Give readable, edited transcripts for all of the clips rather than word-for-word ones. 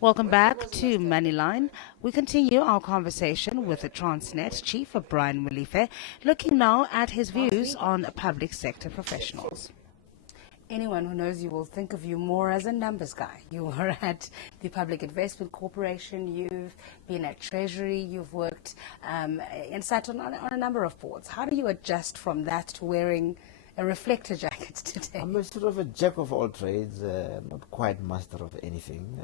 Welcome back to Moneyline. We continue our conversation with the Transnet Chief Brian Molefe, looking now at his views on public sector professionals. Anyone who knows you will think of you more as a numbers guy. You were at the Public Investment Corporation, you've been at Treasury, you've worked and sat on a number of boards. How do you adjust from that to wearing a reflector jacket today? I'm a sort of a jack of all trades, not quite master of anything.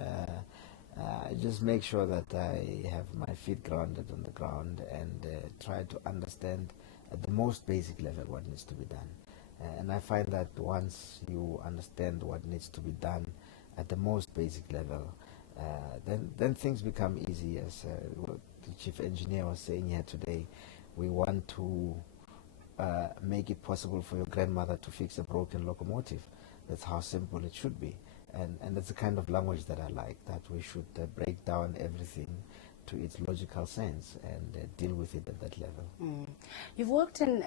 I just make sure that I have my feet grounded on the ground and try to understand at the most basic level what needs to be done. And I find that once you understand what needs to be done at the most basic level, then things become easy. As what the chief engineer was saying here today, we want to make it possible for your grandmother to fix a broken locomotive. That's how simple it should be. And that's the kind of language that I like, that we should break down everything to its logical sense and deal with it at that level. You've worked in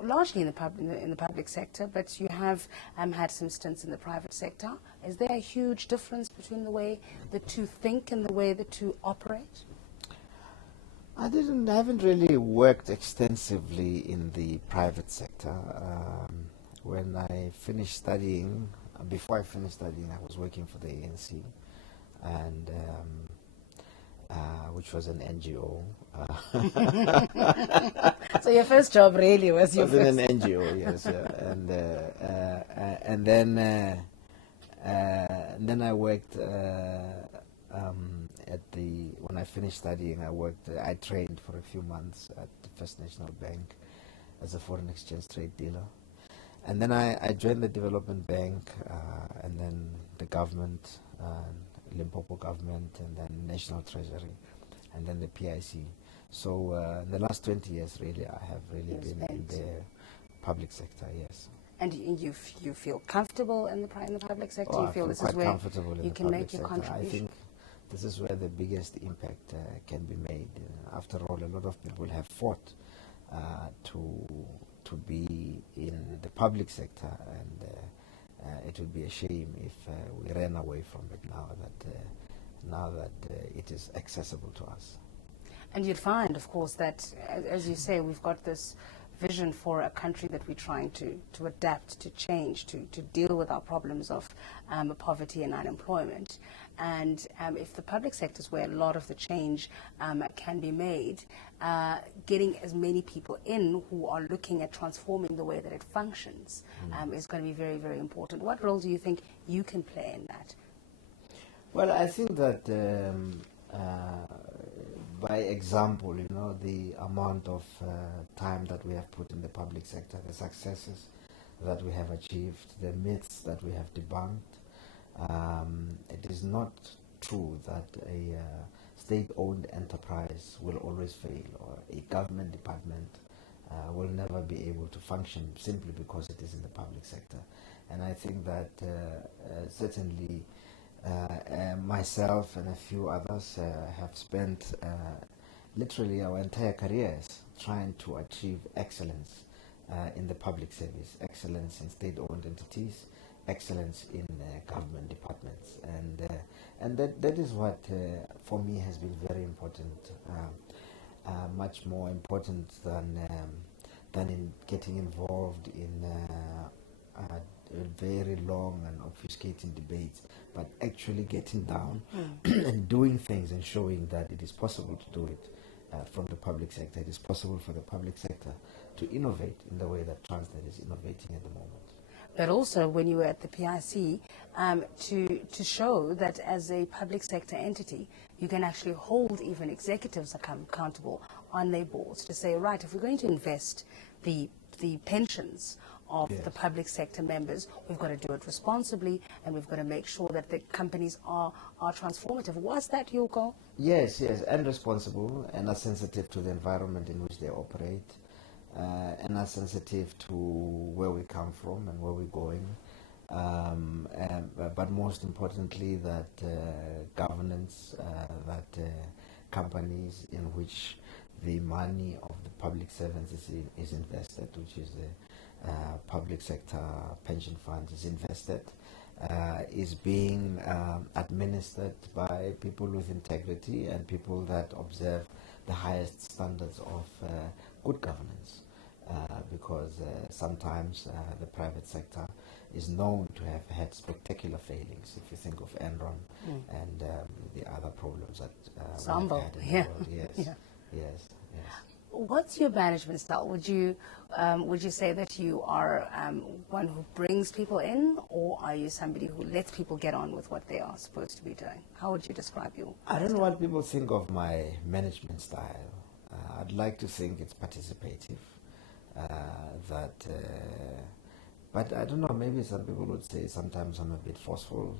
largely in the public sector, but you have had some stints in the private sector. Is there a huge difference between the way the two think and the way the two operate? I haven't really worked extensively in the private sector. When I finished studying, before I finished studying, I was working for the ANC, and which was an NGO. So your first job really was your was first in an NGO, yes. And then I worked when I finished studying, I trained for a few months at the First National Bank as a foreign exchange trade dealer. And then I joined the Development Bank, and then the government, Limpopo government, and then National Treasury, and then the PIC. So in the last 20 years, really, I have really been in the public sector, yes. And you feel comfortable in the public sector? Oh, you feel this is where you can make your contribution? I think this is where the biggest impact can be made. After all, a lot of people have fought to be in the public sector, and it would be a shame if we ran away from it now that it is accessible to us. And you'd find, of course, that, as you say, we've got this vision for a country that we're trying to adapt, to change, to deal with our problems of poverty and unemployment. And if the public sector is where a lot of the change can be made, getting as many people in who are looking at transforming the way that it functions is going to be very, very important. What role do you think you can play in that? Well, I think that by example, the amount of time that we have put in the public sector, the successes that we have achieved, the myths that we have debunked. It is not true that a state-owned enterprise will always fail, or a government department will never be able to function simply because it is in the public sector. And I think that certainly myself and a few others have spent literally our entire careers trying to achieve excellence in the public service, excellence in state-owned entities, excellence in government departments, and that is what for me has been very important, much more important than in getting involved in very long and obfuscating debates, but actually getting down and doing things and showing that it is possible to do it from the public sector. It is possible for the public sector to innovate in the way that Transnet is innovating at the moment. But also when you were at the PIC, to show that as a public sector entity, you can actually hold even executives accountable on their boards to say, right, if we're going to invest the pensions of the public sector members, we've got to do it responsibly, and we've got to make sure that the companies are transformative. Was that your goal? Yes, and responsible, and are sensitive to the environment in which they operate, and are sensitive to where we come from and where we're going. But most importantly, that governance, that companies in which the money of the public servants is invested, which is the public sector pension funds, is invested, is being administered by people with integrity and people that observe the highest standards of good governance. Because sometimes the private sector is known to have had spectacular failings. If you think of Enron and the other problems that we've had in the world. Yes, Yeah. yes, yes. What's your management style? Would you say that you are one who brings people in, or are you somebody who lets people get on with what they are supposed to be doing? How would you describe your? I don't know what people think of my management style. I'd like to think it's participative. But I don't know, maybe some people would say sometimes I'm a bit forceful.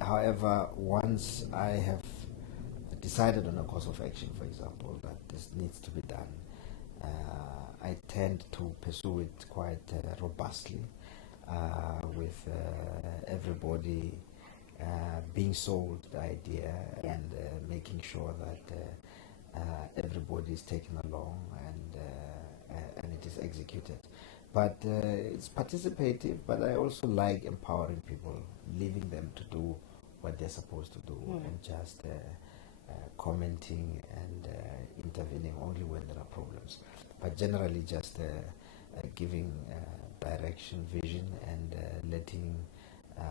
However, once I have decided on a course of action, for example, that this needs to be done, I tend to pursue it quite robustly, with everybody being sold the idea and making sure that everybody is taken along and it is executed. But it's participative, but I also like empowering people, leaving them to do what they're supposed to do and just commenting and intervening only when there are problems. But generally just giving direction, vision, and letting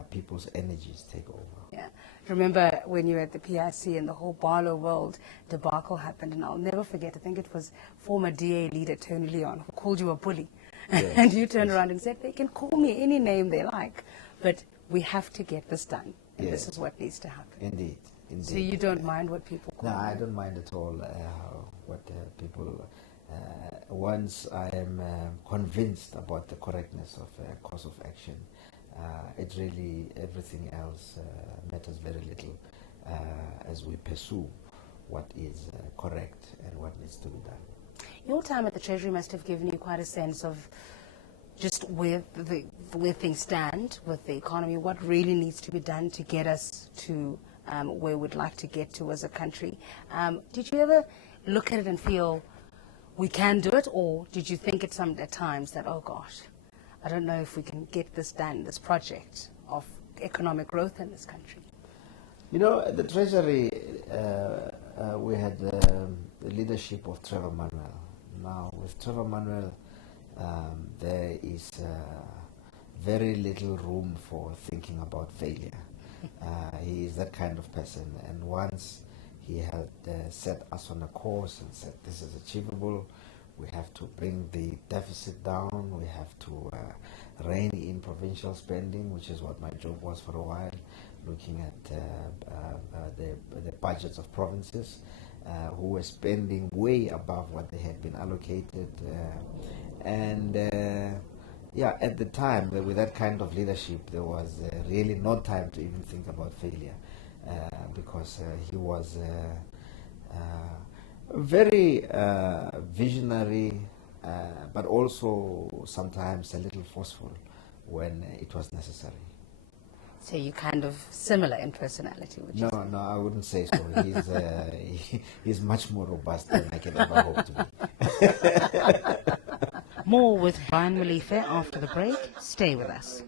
people's energies take over. Yeah. Remember when you were at the PIC and the whole Barlow World debacle happened, and I'll never forget, I think it was former DA leader Tony Leon who called you a bully. Yes. And you turned around and said, they can call me any name they like, but we have to get this done. And this is what needs to happen. Indeed. Indeed. So you don't mind what people call No, you? I don't mind at all what people... once I am convinced about the correctness of a course of action, it really, everything else matters very little as we pursue what is correct and what needs to be done. Your time at the Treasury must have given you quite a sense of just where things stand with the economy, what really needs to be done to get us to where we'd like to get to as a country. Did you ever look at it and feel we can do it, or did you think at times that, oh gosh, I don't know if we can get this done, this project of economic growth in this country? You know, at the Treasury, we had the leadership of Trevor Manuel. Now, with Trevor Manuel, there is very little room for thinking about failure. He is that kind of person, and once he had set us on a course and said this is achievable, we have to bring the deficit down, we have to rein in provincial spending, which is what my job was for a while, looking at the budgets of provinces who were spending way above what they had been allocated. Yeah, at the time, with that kind of leadership, there was really no time to even think about failure, because he was very visionary, but also sometimes a little forceful when it was necessary. So you're kind of similar in personality, would you say? No, I wouldn't say so. He's much more robust than I can ever hope to be. More with Brian Molefe after the break. Stay with us.